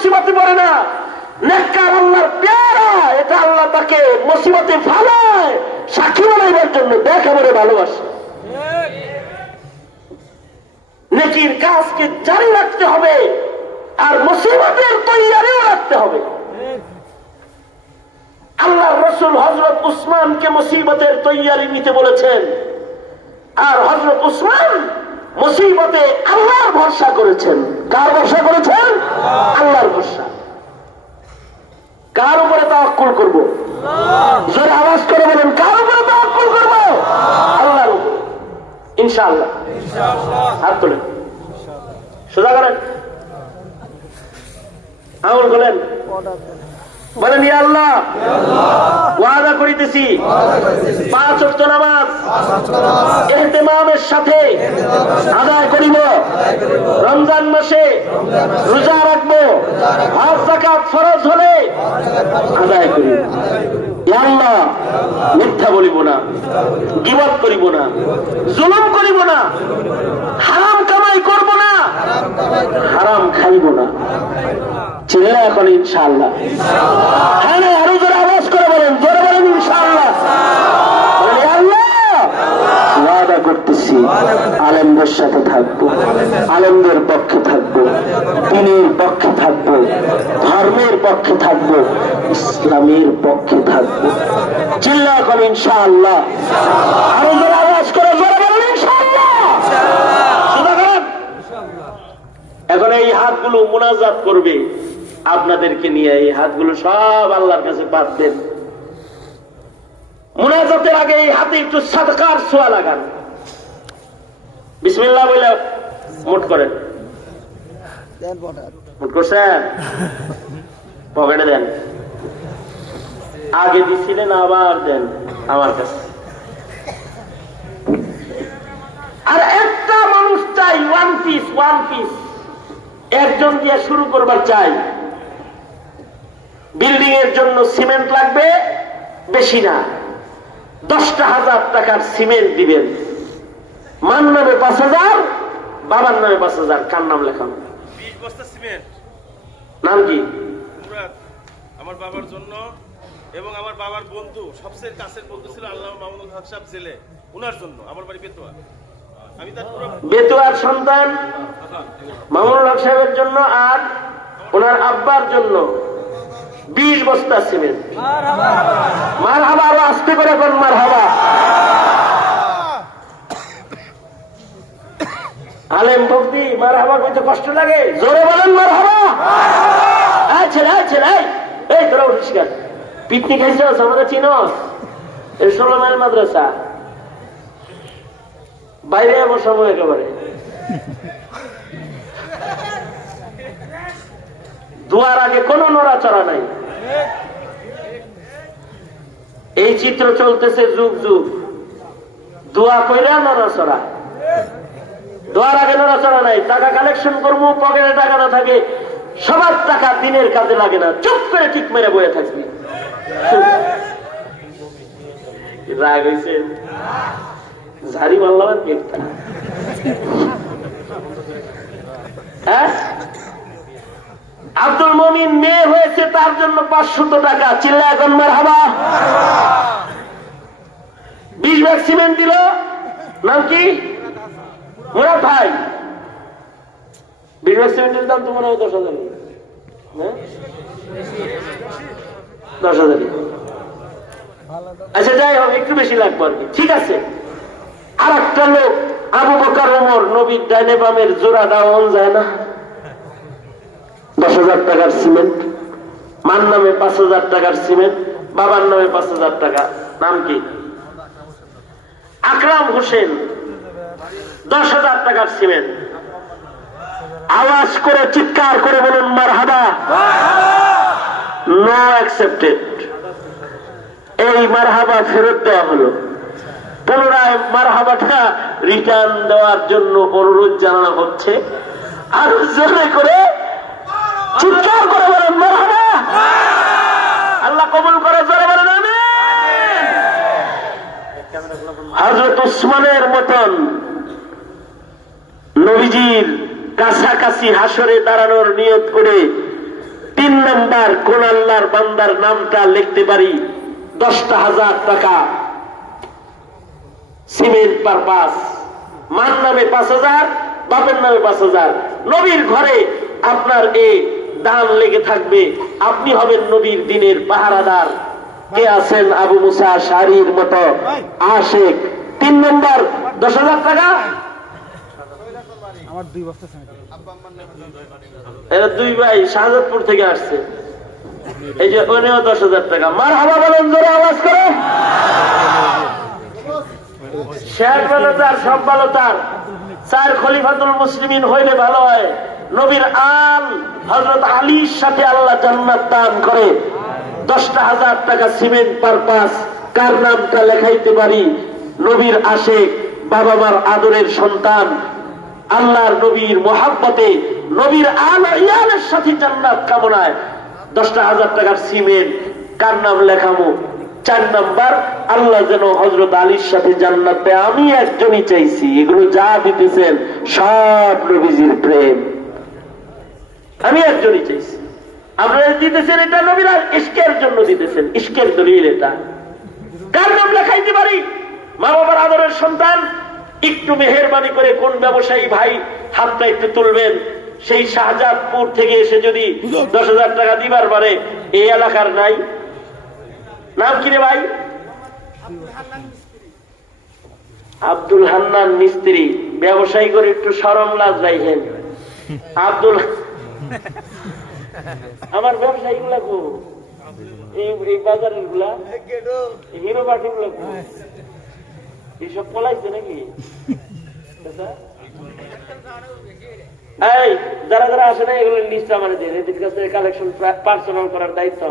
মুসিবতে পড়ে না, নেককার আল্লাহর পেয়ারা, এটা আল্লাহ তাকে মুসিবতে ফালায় সাক্ষী বানাইবার জন্য দেখ আমারে ভালোবাসে। নেকির কাজকে জারি রাখতে হবে আর মুসিবতের তৈয়ারিও রাখতে হবে। আল্লাহর রাসূল হযরত উসমানকে মুসিবতের তৈয়ারি নিতে বলেছেন, আর হযরত উসমান মুসিবতে আল্লাহর ভরসা করেছেন। কার ভরসা করেছেন? আল্লাহর ভরসা। কার উপরে তাওয়াক্কুল করব? জোরে আওয়াজ করে বলেন, কার উপরে তাওয়াক্কুল করব? আল্লাহর উপরে ইনশাআল্লাহ। হাত তোলেন, সোজা করেন, আঙুল খোলেন, বলেন ইয়া আল্লাহ, ওয়াদা করিতেছি 5 ওয়াক্ত নামাজ ইহতিমামের সাথে আদায় করিব, রমজান মাসে রোজা রাখবো, হজ যাকাত ফরজ হলে আদায় করিব। ইয়া আল্লাহ, মিথ্যা বলিব না, গীবত করিব না, জুলুম করিব না, হারাম কামাই করব না, হারাম খাইব না। চিল্লা এখন ইনশাআল্লাহ। হ্যাঁ না, আরো জোরে আওয়াজ করে বলেন, জোরে বলেন ইনশাআল্লাহ। ওয়াদা করতেছি আলেমদের সাথে থাকবো, আলেমদের পক্ষে থাকবো, দ্বীনের পক্ষে থাকবো, ধর্মের পক্ষে থাকবো, ইসলামের পক্ষে থাকবো। চিল্লা এখন ইনশাআল্লাহ। আরো জোরে আওয়াজ করে জোরে বলেন ইনশাআল্লাহ। এখন এই হাতগুলো মুনাজাত করবে আপনাদেরকে নিয়ে। এই হাতগুলো সব আল্লাহর কাছে পাতবেন। মুনাজাতের আগে এই হাতে একটু সাদকার ছোঁয়া লাগান। বিসমিল্লাহ বলে মুঠ করেন। মুঠ করছেন? পকেটে দেন। আগে দিছিলেন, আবার দেন আমার কাছে। আর একটা মানুষ চাই, ওয়ান পিস, ওয়ান পিস একজন দিয়ে শুরু করবার চাই। বিল্ডিং এর জন্য সিমেন্ট লাগবে বেশি না, 10,000 টাকার সিমেন্ট দিবেন। মান নামে 5,000, বাবার নামে 5,000। কার নাম লেখান? 20 বস্তা সিমেন্ট। নাম কি? মুরাদ। আমার বাবার জন্য এবং আমার বাবার বন্ধু, সবচেয়ে কাছের বন্ধু ছিল আল্লামা মামুনুল হক সাহেব জেলে, ওনার জন্য। আমার বাড়ি বেতুয়া। আমি তার পুরো বেতুয়ার সন্তান মামুনুল হক সাহেবের জন্য আর ওনার আব্বার জন্য 20 বস্তা সিমেন্ট। মারহাবা। আরো আসতে করে কোন মারহাবা। আলেম ভক্তি মারহাবা কইতে কষ্ট লাগে, জোরে বলেন মারহাবা। এই তোরা উঠিস কেন? পিকনিক খাইছস? আমরা চিনস? এই 16 মাইল মাদ্রাসা, বাইরে আমার সময় একেবারে। দুয়ার আগে কোনো নড়াচড়া নাই। এই চিত্র চলতেছে যুগ যুগ। দোয়া কইরা নড়াচড়া, দোয়ার আগে নড়াচড়া নাই। টাকা কালেকশন করবো, পকেটে টাকা না থাকে, সবার টাকা দিনের কাজে লাগে না, চুপ করে ঠিক মেরে বয়ে থাকবি। রাগ হয়েছে? ঝাড়ি মারলাম পেটটা। হ্যাঁ, আব্দুল মমিন মেয়ে হয়েছে, তার জন্য 500 টাকা। চিল্লা এখন মারহাবা। 20 ব্যাগ সিমেন্ট দিল। নাম কি? মুরাদ ভাই। 20 ব্যাগ সিমেন্টের দাম তো মনে হয় 10,000। 10,000। আচ্ছা, যাই হোক, একটু বেশি লাগবে আর কি। ঠিক আছে। আর একটা লোক আবু বকর ওমর, নবীর ডাইনে বামের জোড়া দেওয়া যায় না। 10,000 টাকার সিমেন্ট। মার নামে 5,000 টাকার সিমেন্ট, বাবার নামে 5,000 টাকা। নাম কি? আকরাম হোসেন, 10,000 টাকার সিমেন্ট। আওয়াজ করে চিৎকার করে বলুন মারহাবা। No accepted. এই মারহাবা ফেরত দেওয়া হলো। পুনরায় মারহাবাটা রিটার্ন দেওয়ার জন্য অনুরোধ জানানো হচ্ছে। আরো জোরে করে চিৎকার করে বলেন মারহাবা। আল্লাহ কবুল করে, জোরে বলেন আমিন। হযরত উসমানের মতন নবীজির কাছাকাছি হাসরে দাঁড়ানোর নিয়ত করে 3 নাম্বার কোন আল্লাহর বান্দার নামটা লিখতে পারি 10,000 টাকা সিমেন্ট পারপাস, মার নামে 5,000, বাপের নামে 5,000। নবীর ঘরে আপনার এই দান লেগে থাকবে, আপনি হবেন নবীর দিনের পাহারাদার। কে আছেন আবু মুসা আশআরীর মতো আশিক? 3 নম্বর 10,000 টাকা। আমার 2 বস্তা এরা দুই ভাই শাহজাদপুর থেকে আসছে, এই যে ওনেও 10,000 টাকা। মারহাবা বলেন জোরে আওয়াজ করে। শেষ ভালো তার, সব ভালো তার। 4 খলিফাতুল মুসলিমিন হইলে ভালো হয়। নবীর আল হযরত আলীর সাথে আল্লাহ জান্নাত দান করে। 10,000 টাকা সিমেন্ট পারপাস। কার নামটা লেখাইতে পারি? নবীর আশিক, বাবা মার আদরের সন্তান, আল্লাহর নবীর মোহাব্বতে, নবীর আল ইয়ালের সাথে জান্নাত কামনায় 10,000 টাকার সিমেন্ট। কার নাম লেখামো? 4 নাম্বার, আল্লাহ যেন হযরত আলীর সাথে জান্নাত দেয়। আমি একজনই চাইছি, এগুলো যা দিতেছেন সব নবীজির প্রেম। আমি একজনই চাইছি, আপনারা দিতেছেন এটা নবীর ইশকের জন্য দিতেছেন, ইশকের দলিল এটা। কার নাম লেখাইতে পারি? মা বাবার আদরের সন্তান। একটু মেহেরবানি করে কোন ব্যবসায়ী ভাই হাতটা একটু তুলবেন, সেই শাহজাদপুর থেকে এসে যদি 10,000 টাকা দিবার পারে। এই এলাকার নাই? নাম কি রে ভাই? আব্দুল হান্নান মিস্ত্রি। ব্যবসায়ী করে একটু শরম লাজ রাখেন। আব্দুল, আমার ব্যবসায়ী গুলা কো, এই বাজারের গুলা, হিরো পার্টি গুলা কো, এইসব পলাইছে নাকি? এই যারা যারা আসে না এগুলো লিস্ট আমার দিন, এদের কাছে কালেকশন পার্সোনাল করার দায়িত্ব।